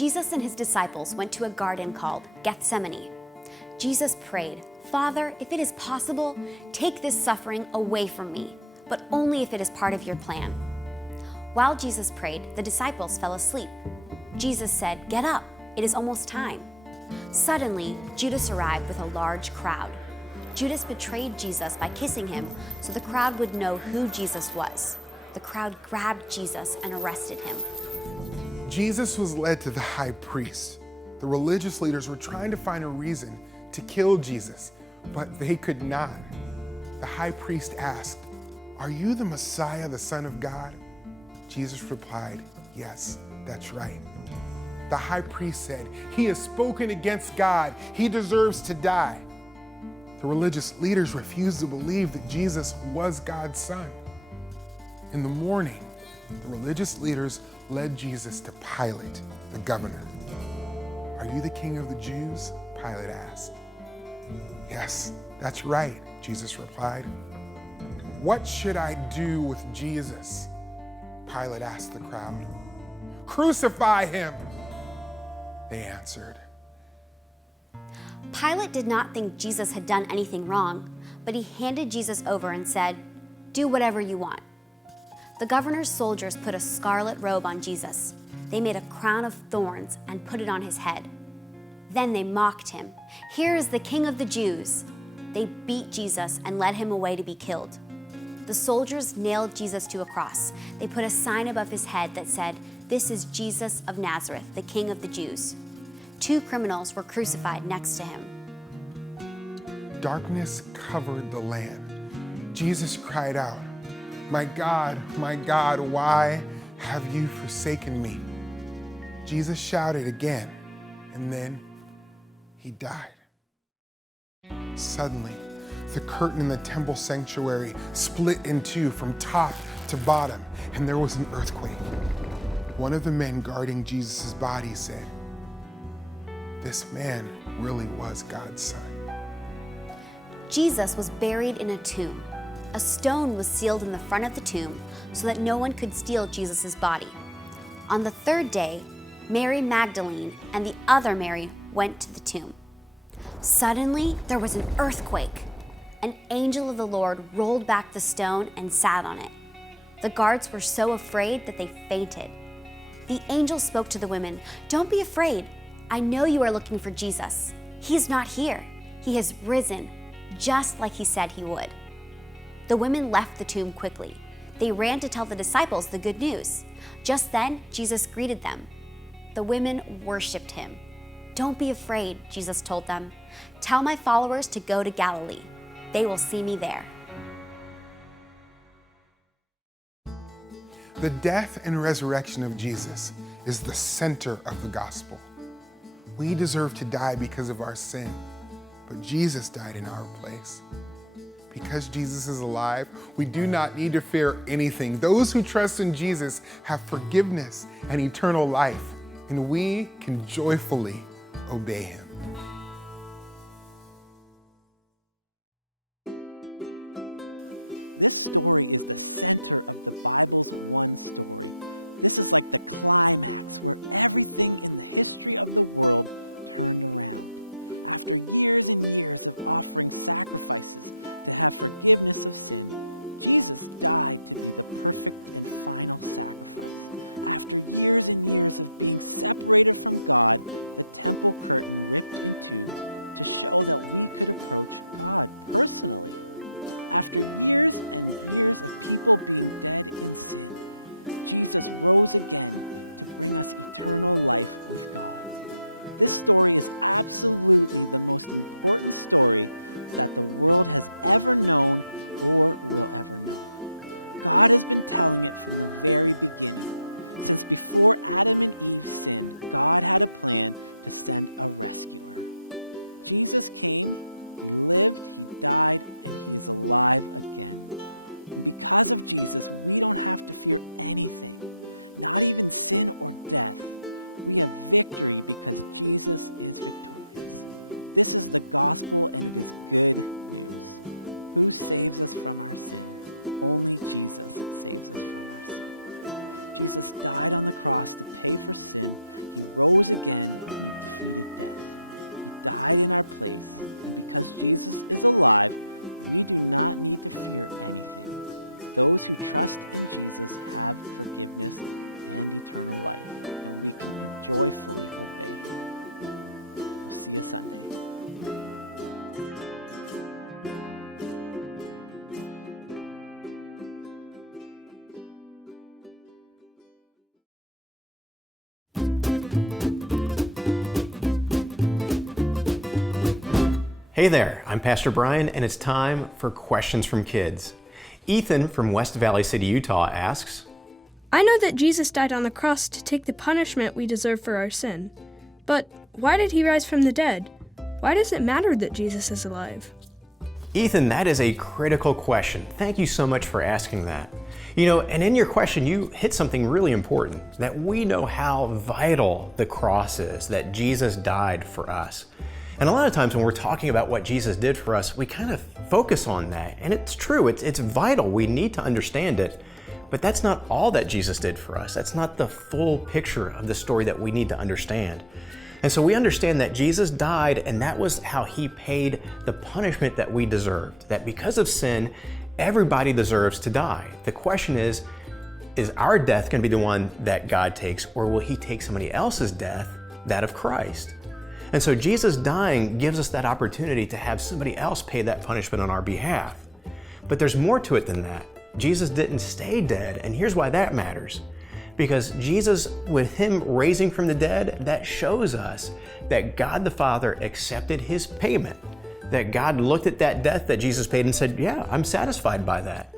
Jesus and his disciples went to a garden called Gethsemane. Jesus prayed, "Father, if it is possible, take this suffering away from me, but only if it is part of your plan." While Jesus prayed, the disciples fell asleep. Jesus said, "Get up, it is almost time." Suddenly, Judas arrived with a large crowd. Judas betrayed Jesus by kissing him so the crowd would know who Jesus was. The crowd grabbed Jesus and arrested him. Jesus was led to the high priest. The religious leaders were trying to find a reason to kill Jesus, but they could not. The high priest asked, "Are you the Messiah, the Son of God?" Jesus replied, "Yes, that's right." The high priest said, "He has spoken against God. He deserves to die." The religious leaders refused to believe that Jesus was God's son. In the morning, the religious leaders led Jesus to Pilate, the governor. "Are you the king of the Jews?" Pilate asked. "Yes, that's right," Jesus replied. "What should I do with Jesus?" Pilate asked the crowd. "Crucify him," they answered. Pilate did not think Jesus had done anything wrong, but he handed Jesus over and said, "Do whatever you want." The governor's soldiers put a scarlet robe on Jesus. They made a crown of thorns and put it on his head. Then they mocked him. "Here is the King of the Jews." They beat Jesus and led him away to be killed. The soldiers nailed Jesus to a cross. They put a sign above his head that said, "This is Jesus of Nazareth, the King of the Jews." 2 criminals were crucified next to him. Darkness covered the land. Jesus cried out, my God, why have you forsaken me?" Jesus shouted again, and then he died. Suddenly, the curtain in the temple sanctuary split in two from top to bottom, and there was an earthquake. One of the men guarding Jesus' body said, "This man really was God's son." Jesus was buried in a tomb. A stone was sealed in the front of the tomb so that no one could steal Jesus' body. On the 3rd day, Mary Magdalene and the other Mary went to the tomb. Suddenly, there was an earthquake. An angel of the Lord rolled back the stone and sat on it. The guards were so afraid that they fainted. The angel spoke to the women, "Don't be afraid. I know you are looking for Jesus. He's not here. He has risen, just like he said he would." The women left the tomb quickly. They ran to tell the disciples the good news. Just then, Jesus greeted them. The women worshiped him. "Don't be afraid," Jesus told them. "Tell my followers to go to Galilee. They will see me there." The death and resurrection of Jesus is the center of the gospel. We deserve to die because of our sin, but Jesus died in our place. Because Jesus is alive, we do not need to fear anything. Those who trust in Jesus have forgiveness and eternal life, and we can joyfully obey him. Hey there, I'm Pastor Brian, and it's time for Questions from Kids. Ethan from West Valley City, Utah asks, I know that Jesus died on the cross to take the punishment we deserve for our sin. But why did he rise from the dead? Why does it matter that Jesus is alive? Ethan, that is a critical question. Thank you so much for asking that. And in your question, you hit something really important, that we know how vital the cross is, that Jesus died for us. And a lot of times when we're talking about what Jesus did for us, we kind of focus on that. And it's true, it's vital. We need to understand it. But that's not all that Jesus did for us. That's not the full picture of the story that we need to understand. And so we understand that Jesus died, and that was how he paid the punishment that we deserved. That because of sin, everybody deserves to die. The question is our death going to be the one that God takes, or will he take somebody else's death, that of Christ? And so Jesus dying gives us that opportunity to have somebody else pay that punishment on our behalf. But there's more to it than that. Jesus didn't stay dead, and here's why that matters. Because Jesus, with him raising from the dead, that shows us that God the Father accepted his payment. That God looked at that death that Jesus paid and said, yeah, I'm satisfied by that.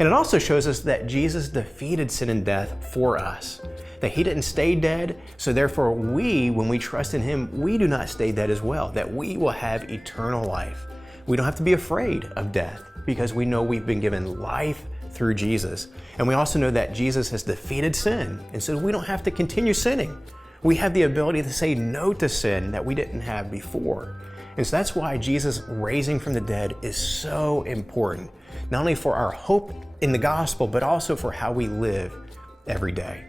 And it also shows us that Jesus defeated sin and death for us. That he didn't stay dead, so therefore we, when we trust in him, we do not stay dead as well, that we will have eternal life. We don't have to be afraid of death because we know we've been given life through Jesus. And we also know that Jesus has defeated sin, and so we don't have to continue sinning. We have the ability to say no to sin that we didn't have before. And so that's why Jesus raising from the dead is so important, not only for our hope in the gospel, but also for how we live every day.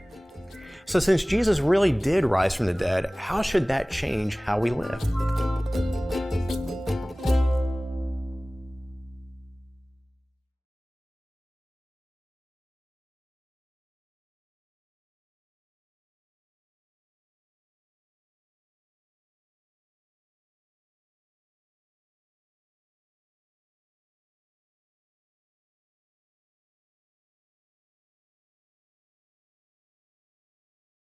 So since Jesus really did rise from the dead, how should that change how we live?